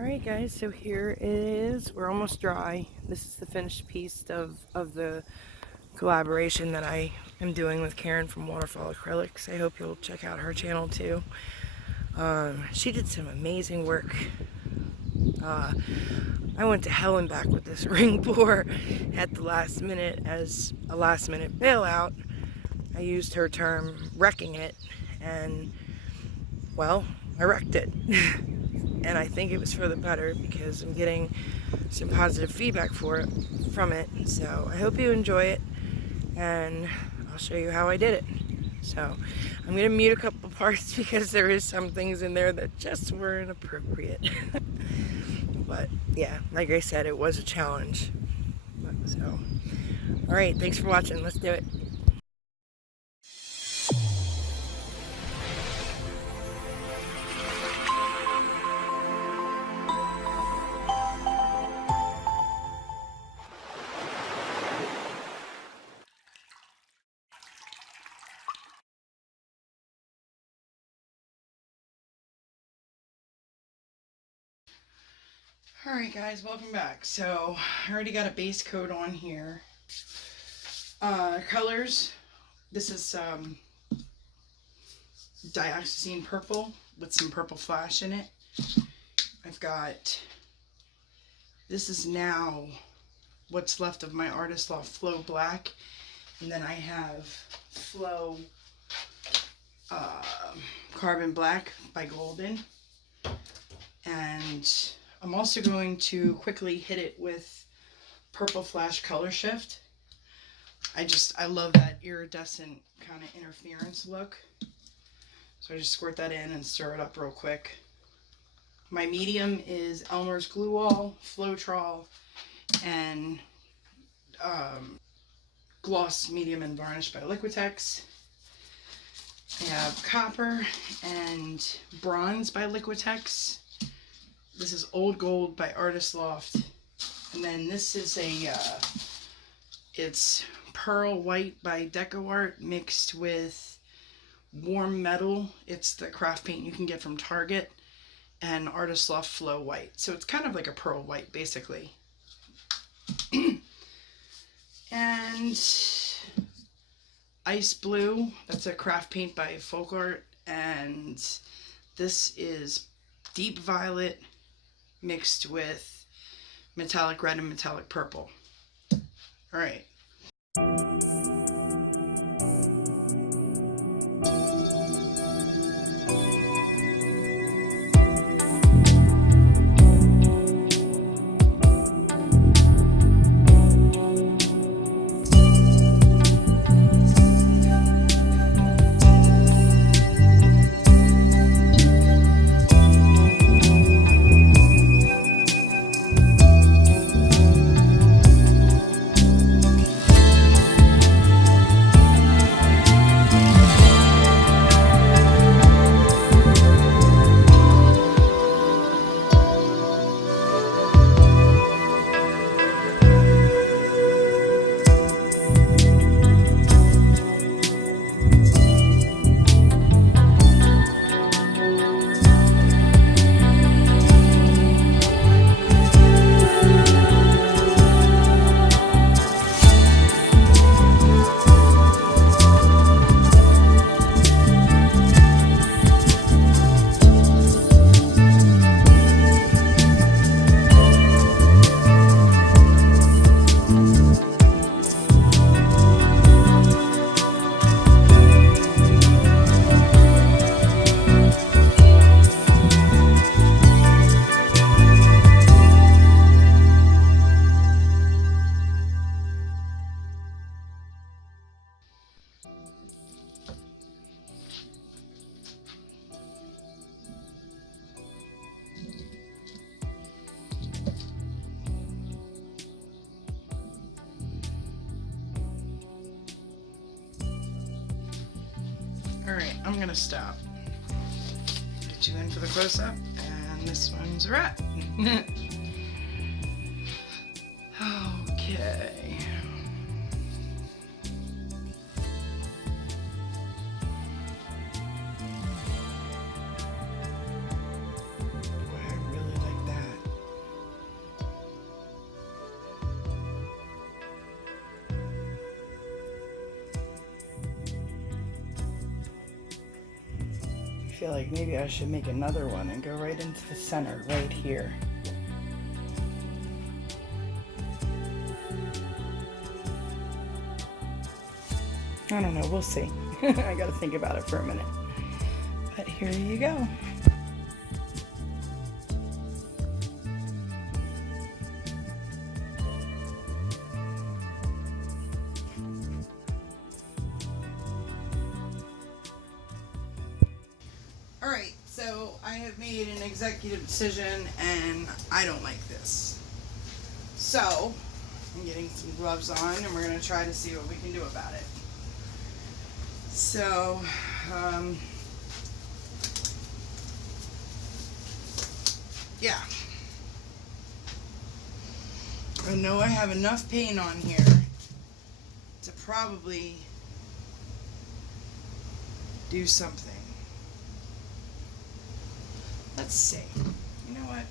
Alright guys, so here it is. We're almost dry. This is the finished piece of the collaboration that I am doing with Karen from Waterfall Acrylics. I hope you'll check out her channel too. She did some amazing work. I went to hell and back with this ring pour at the last minute as a last minute bailout. I used her term, wrecking it, and well, I wrecked it. And I think it was for the better because I'm getting some positive feedback from it. So I hope you enjoy it, and I'll show you how I did it. So I'm going to mute a couple parts because there is some things in there that just weren't appropriate. But yeah, like I said, it was a challenge. So, alright, thanks for watching. Let's do it. Alright guys, welcome back. So, I already got a base coat on here. Colors, this is dioxazine purple with some purple flash in it. I've got, this is now what's left of my Artist Loft Flow Black. And then I have Flow Carbon Black by Golden. And I'm also going to quickly hit it with Purple Flash Color Shift. I love that iridescent kind of interference look. So I just squirt that in and stir it up real quick. My medium is Elmer's Glue Wall, Floetrol, and Gloss Medium and Varnish by Liquitex. I have Copper and Bronze by Liquitex. This is Old Gold by Artist Loft. And then this is it's Pearl White by DecoArt mixed with Warm Metal. It's the craft paint you can get from Target. And Artist Loft Flow White. So it's kind of like a pearl white, basically. And Ice Blue, that's a craft paint by Folk Art. And this is Deep Violet mixed with metallic red and metallic purple. All right. Alright, I'm gonna stop. Get you in for the close-up, and this one's a wrap. Okay. Boy, I really like that. feel like maybe I should make another one and go right into the center right here. I don't know, we'll see. I gotta think about it for a minute. But here you go. Alright, so I have made an executive decision and I don't like this. So, I'm getting some gloves on and we're going to try to see what we can do about it. So, yeah. I know I have enough paint on here to probably do something. Let's see. You know what?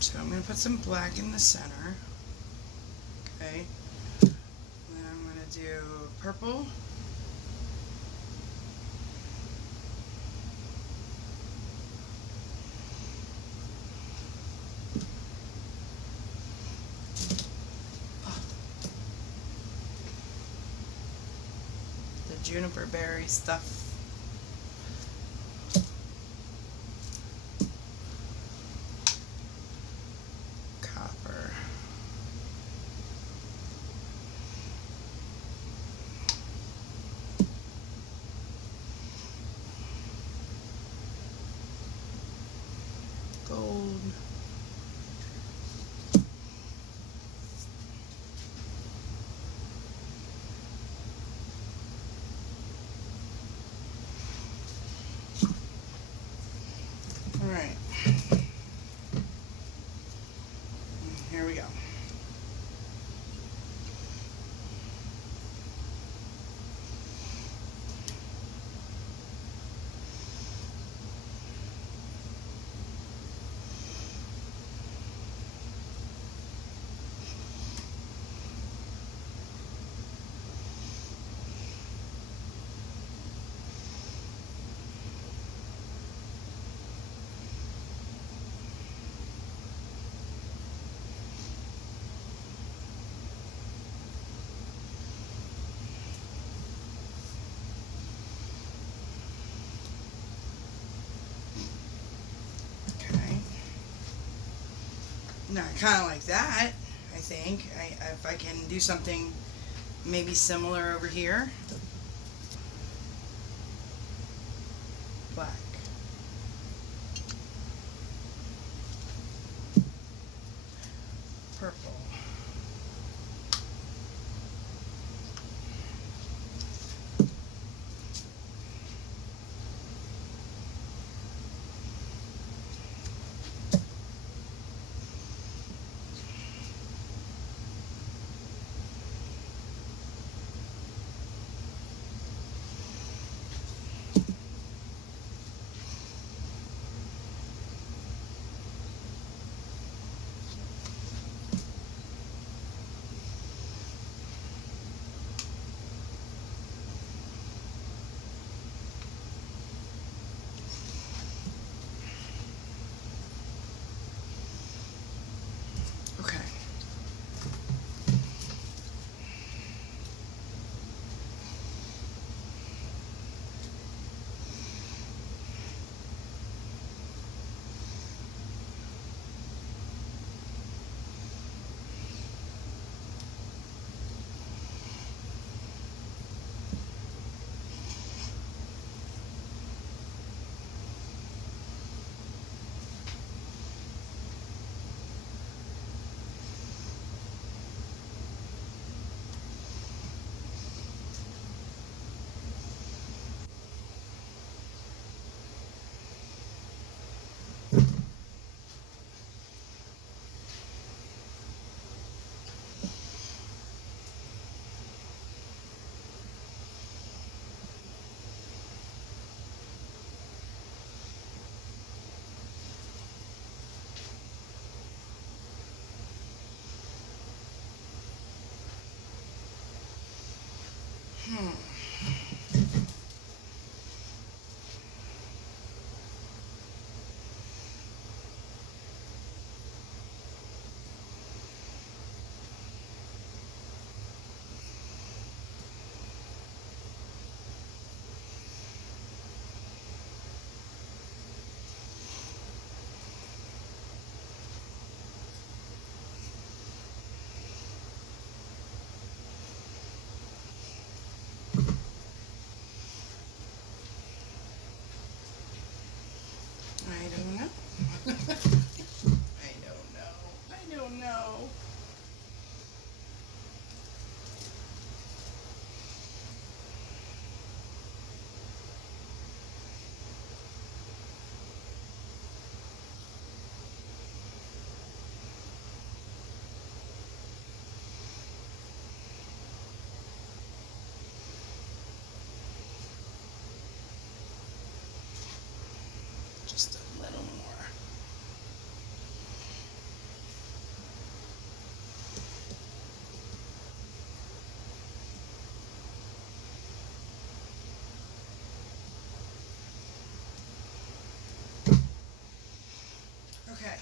So I'm going to put some black in the center. Okay. Then I'm going to do purple. The juniper berry stuff. Copper. Gold. All right. Here we go. No, kind of like that, I think. If I can do something maybe similar over here. Black. Purple.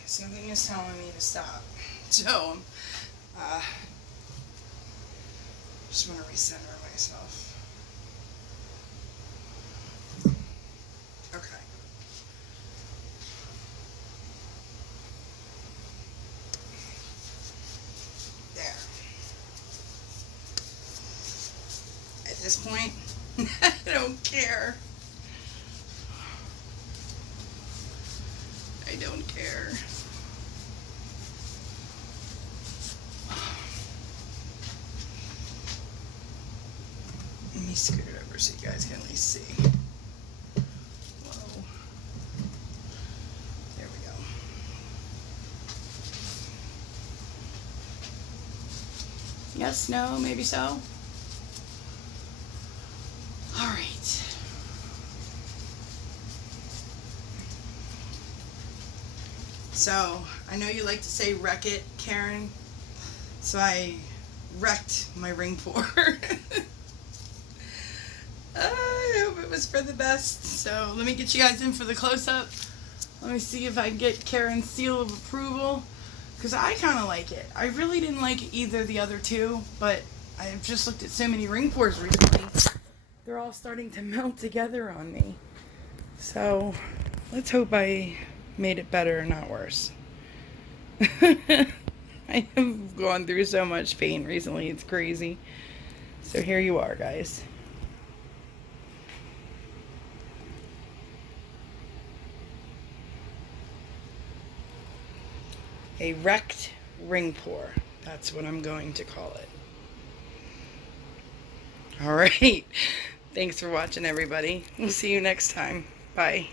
something is telling me to stop. So, just want to recenter myself. Okay. There. At this point, I don't care. I don't care. Let me scoot it over so you guys can at least see. Whoa. There we go. Yes, no, maybe so. All right. So, I know you like to say wreck it, Karen. So I wrecked my ring pour. I hope it was for the best. So let me get you guys in for the close-up. Let me see if I can get Karen's seal of approval, because I kind of like it. I really didn't like either the other two, but I've just looked at so many ring pours recently. They're all starting to melt together on me. So let's hope I made it better, not worse. I have gone through so much pain recently, it's crazy. So here you are, guys. A wrecked ring pour. That's what I'm going to call it. All right. Thanks for watching, everybody. We'll see you next time. Bye.